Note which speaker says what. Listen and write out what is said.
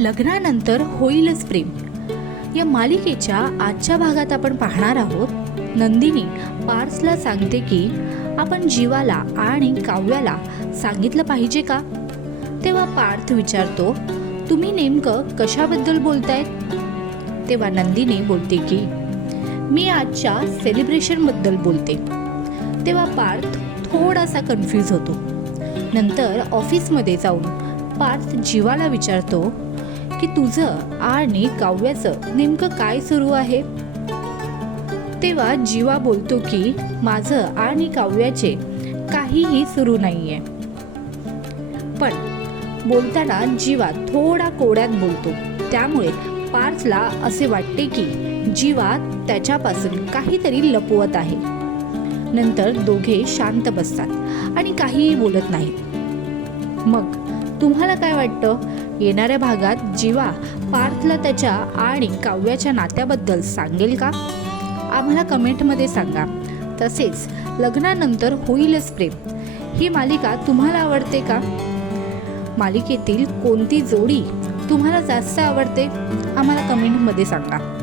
Speaker 1: लग्नानंतर होईलच प्रेम. या मालिकेच्या आजच्या भागात आपण पाहणार आहोत नंदिनी पार्सला सांगते की आपण जीवाला आणि काव्याला सांगितलं पाहिजे का? तेव्हा पार्थ विचारतो तुम्ही नेमकं कशाबद्दल बोलतायत? तेव्हा नंदिनी बोलते की मी आजच्या सेलिब्रेशनबद्दल बोलते. तेव्हा पार्थ थोडासा कन्फ्यूज होतो. नंतर ऑफिसमध्ये जाऊन पार्थ जीवाला विचारतो की तुझं आणि काव्याचं नेमकं काय सुरू आहे? तेव्हा जीवा बोलतो की माझं आणि काव्याचे काहीही सुरू नाहीये. पण बोलताना जीवा थोडा कोड्यात बोलतो. त्यामुळे पार्थला असे वाटते की जीवा त्याच्यापासून काहीतरी लपवत आहे. नंतर दोघे शांत बसतात आणि काहीही बोलत नाहीत. मग तुम्हाला काय वाटतं? येणाऱ्या भागात जीवा पार्थला त्याच्या आणि काव्याच्या नात्याबद्दल सांगेल का? आम्हाला कमेंटमध्ये सांगा. तसेच लग्नानंतर होईलच प्रेम. ही मालिका तुम्हाला आवडते का? मालिकेतील कोणती जोडी तुम्हाला जास्त आवडते? आम्हाला कमेंटमध्ये सांगा.